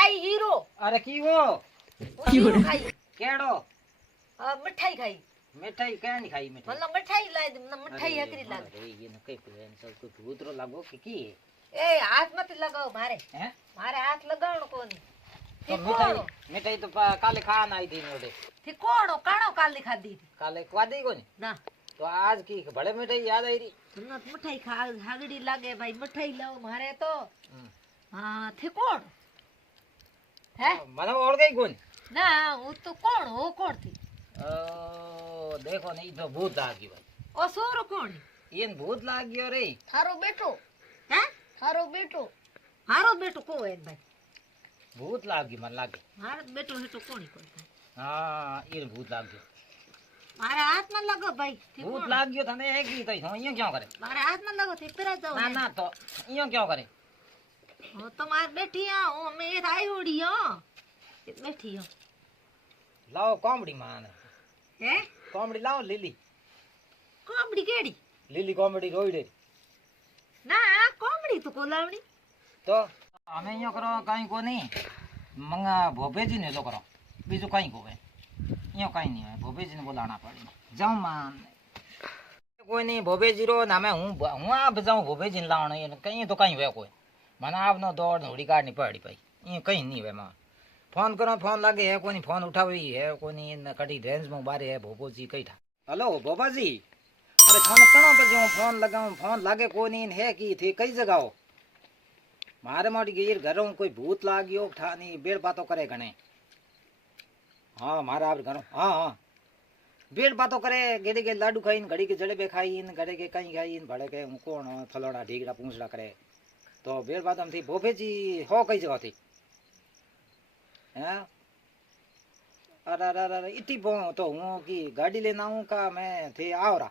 खाई हीरो। अरे की वो हीरो खाई केड़ो मिठाई खाई। मिठाई क्या नहीं खाई मिठाई मतलब मिठाई लाई मिठाई हकरी लाग। अरे ये न कई प्लेन सब कोई भूतरो लागो की ए हाथ मत लगाओ मारे। हैं मारे हाथ लगावण कोनी। तो थी मिठाई कोण मिठाई तो काले खान आई थी नोडे थी कोण काणो काल खादी थी काले क्वादी को नहीं ना। तो आज की बड़े मिठाई याद आई रही तुमने मिठाई खा हगड़ी लागे भाई मिठाई लाओ मारे तो। हाँ थी कोण है मतलब और गई कौन ना वो तो कोण वो कोण थी। देखो नहीं तो भूत आ गई भाई ओ सोरो कोण ये भूत लाग गयो रे हारो बेटो हैं हारो बेटो को है भाई भूत लाग गई मन लागे हारो बेटो है तो कोण कोण हाँ ये भूत लाग गयो मारे हाथ में लगो भाई थी भूत कोण लाग गयो थाने एक ही तो यो क्यों करे मारे हाथ में लगो थी फिर जाओ ना ना तो यो क्यों करे हो तो मार बैठी आ ओ मैं आई उड़ी हो बैठी हो लाओ कॉमेडी मान है कॉमेडी लाओ लिली कॉमेडी केड़ी लिली कॉमेडी रोइडे ना कॉमेडी तो कोलावड़ी तो हमें यो करो कहीं को नहीं मंगा भोपे जी ने लो करो बीजू कहीं को है यो कहीं नहीं है भोपे जी ने बुलाना पड़े जाऊं मान कोई नहीं भोपे जी रो ना मैं हूं आप जाऊं भोपे जी लावण ये कहीं तो कहीं वे कोई मना आपनो दौड़ धोड़ी काटनी पड़ी भाई ये कहीं नहीं वे मां फोन करो फोन लागे है कोनी फोन उठावी है कोनी न कड़ी रेंज में बारे है भोपो जी कई था हेलो भोपा जी अरे फोन कणो पर जो फोन लगाऊं फोन लागे कोनी है की थी कई जगह हो मारे मारी गिर घरों कोई भूत लाग्यो ठानी बेड़ बातों करे घणे हाँ मारा आप घरों हाँ हाँ बेड़ बातों करे गेड़ी के लाडू खाइन घड़ी के जलेबे खाइन घड़े के कहीं खाइन भड़े के कौन फलोड़ा ढीगड़ा पूछड़ा करे तो बेड़ बातों थी भोपे जी हो कई जगह थी हैं अरे अरे अरे इतनी तो हूँ कि गाड़ी लेना हूँ का मैं थे आओ रहा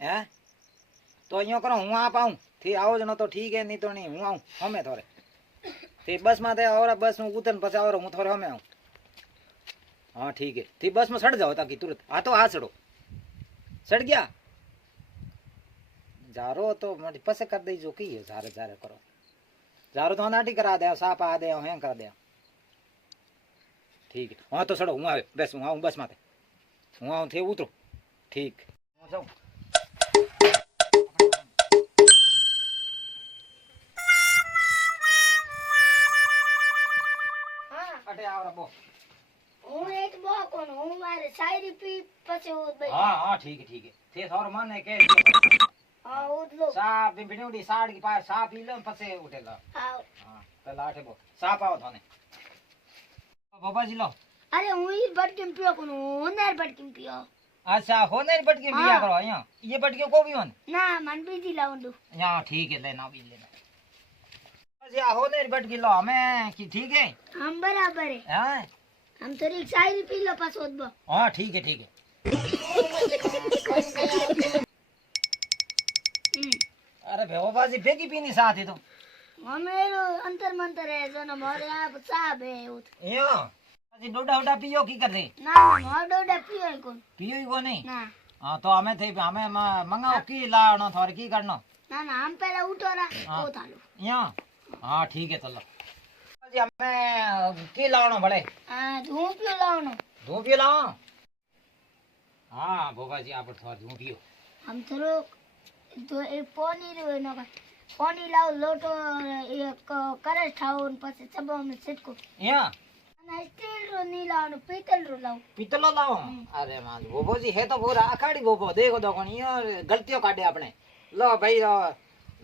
हैं तो यो करो हूँ आप आऊँ थी आओ जनो तो ठीक है नहीं तो नहीं हूँ आऊँ हमें थोड़े थी बस में थे और बस में उतन पचा और हूँ थोड़े हमें आऊँ हाँ ठीक है थी बस में सड़ जाओ ताकि तुरंत आ तो आ सड़ो सड़ गया जारो तो मत पसे कर दे जो की है जारे जारे करो जारो तो नाटी करा दे साफ आ दे हैं कर दे ठीक है हाँ तो सड़ो हूँ आवे बस हूँ आऊँ बस में हूँ आऊँ थे उतरो ठीक हूँ जाऊँ अटे आव रबो હું એક બો કોણ હું મારે શાયરી પી પછી હું ભાઈ हाँ हाँ ठीक है थे थोर मन है के હા ઉડલો साफ बिनोडी साड़ की पास साफ पी लो पसे उठे लो હા हाँ तो लाठे बो साफ आओ थाने बाबा जी लो અરે હું ઈ બટકીમ પીયો કોણ હું નેર બટકીમ પીયો अच्छा होने बटके बिया करो यहाँ ये बटके को भी होन ના મન બીજી લાવું દઉં यहाँ ठीक है लेना भी लेना अच्छा होने बटके लो हमें कि ठीक है हम बराबर है हाँ हम थोड़ी शायरी पी लो पास उदबो हाँ ठीक है अरे बाबा जी फेंकी पीनी साथ ही तो हमेरो अंतर मंतर है जो न मोरे आप साहब है उत यो जी डोडा डोडा पियो की कर दे ना मोर डोडा पियो है कोण पियो ही को नहीं ना हाँ तो हमें थे हमें मंगाओ की लानो थोड़े की करनो ना ना हम पहले उठो रा हाँ। को थालो यहाँ हाँ ठीक है चलो जी हमें की लावनो बड़े हां धूम पियो लावनो धूप पियो लाओ हाँ बाबा जी आप थोड़ा धूप पियो हम थोड़ो तो एक पानी रो न पानी लाओ लोटो एक करे ठाओ न પછી ચબો में छिटको यहाँ ना स्टील रो नहीं लाओ पीतल रो लाओ पीतलो लाओ अरे मान बोबो जी है तो पूरा अखाड़ी बोबो देखो देखो ये गलतियों काटे अपने लो भाई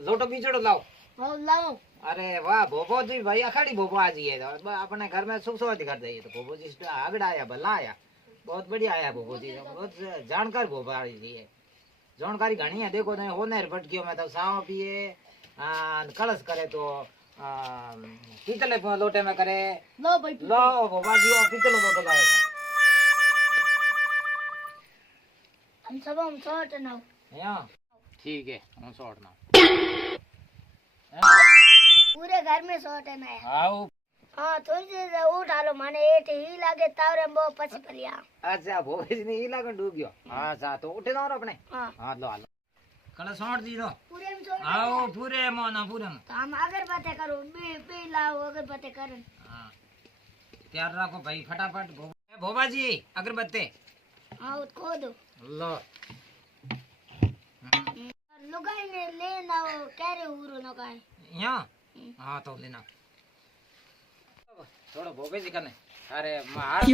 लोटो बीजड़ो लाओ वो लाओ अरे वाह बोबो जी भाई अखाड़ी बोबो आज ये अपने घर में सुख सुविधा कर दे तो बोबो जी आगड़ा आया भला आया बहुत बढ़िया आया बोबो जी बहुत जानकार बोबो जी है जानकारी घनी है देखो नहीं होने भटकियों में तो साव पिए कलश करे तो पीतले लोटे में करे लो भाई लो बोबा जी वो पीतलो लोटो लाएगा हम सब हम शॉर्ट ना यहाँ ठीक है हम शॉर्ट ना पूरे घर में शॉर्ट है ना आओ हाँ थोड़ी देर उठ आलो माने एट ही लागे तावरे बो पछी पलिया अच्छा भोबे जी ने ही लागन डूब गयो अच्छा तो उठे ना अपने हाँ हाँ लो हालो कल सोट दी दो पूरे में छोड़ आओ पूरे मो ना पूरे मो तो हम अगरबत्ती करो बे लाओ अगरबत्ती करन हाँ तैयार रखो भाई फटाफट भोबा जी अगरबत्ती हाँ वो खो दो लो लुगाई ने ले ना कह रहे उरो ना काय यहाँ हाँ तो लेना थोड़ा भोबे जी करने अरे मार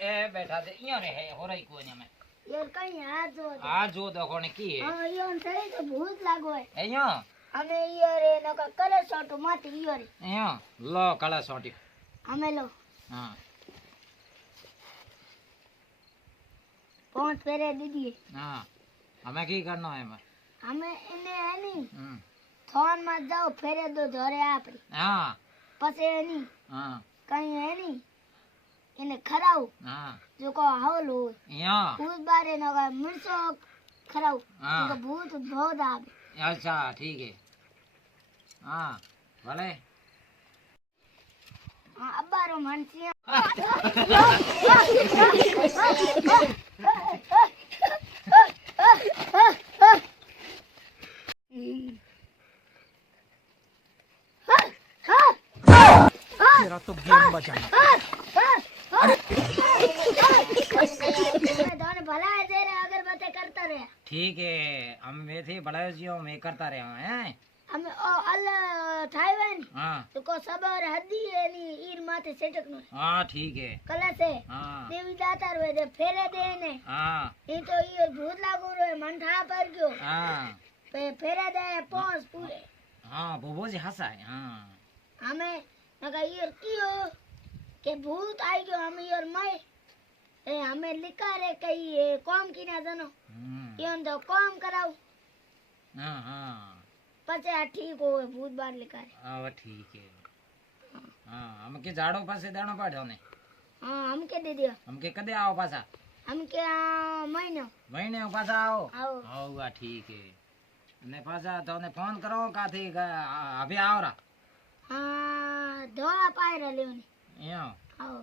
ए बैठा दे यहाँ रे है हो रही कोई नहीं मैं यार कहीं हाथ जो आज जो देखो ने की है हाँ ये सही तो भूत लागो है यहाँ हमें ये रे ना का कलर शॉट माती ये रे यहाँ लो काला सोटी हमें लो हाँ 5 फेरे दीजिए हाँ हमें की करना है मैं हमें इन्हें है नहीं थोन मत जाओ फेरे दो धोरे आप रे हाँ पसे है नहीं हाँ कहीं है नहीं इन्हें खराऊ हाँ जो को हावल हो यहाँ उस बारे ना का मिर्चो खराऊ हाँ। तो भूत बहुत आप अच्छा ठीक है हाँ भले हाँ अब्बा रो मनसिया तेरा तो गेम बचाना दोनों भला है तेरे अगरबत्ती करता रहे ठीक है हम वे थे बड़ा जी मैं करता रहा हैं हमें ओ अल्लाह थाईवन हाँ तो को सबर हदी है नी ईर माथे सेटक नो हाँ ठीक है कला से हाँ देवी दाता रे दे फेरे दे ने हाँ ये तो ये भूत लागू रे मन ठा पर गयो हाँ फेरे दे पहुंच पूरे हाँ बोबो जी हंसा है हाँ हमें नका ये कियो के भूत आई गयो हम ये मय ए हमें लिखा रे कई कॉम की ना जानो ये तो कॉम कराओ हाँ हाँ पचे ठीक हो भूत बार लिखा रे हाँ ठीक है हाँ हमके जाड़ो पासे दाणो पाठो ने हाँ हमके दे दियो हमके कदे आओ पासा हमके महीनो महीने पासा आओ आओ होगा ठीक है ने पासा तो ने फोन करो का थी अभी आओ रा हाँ धोआ पाए रहे यहाँ आओ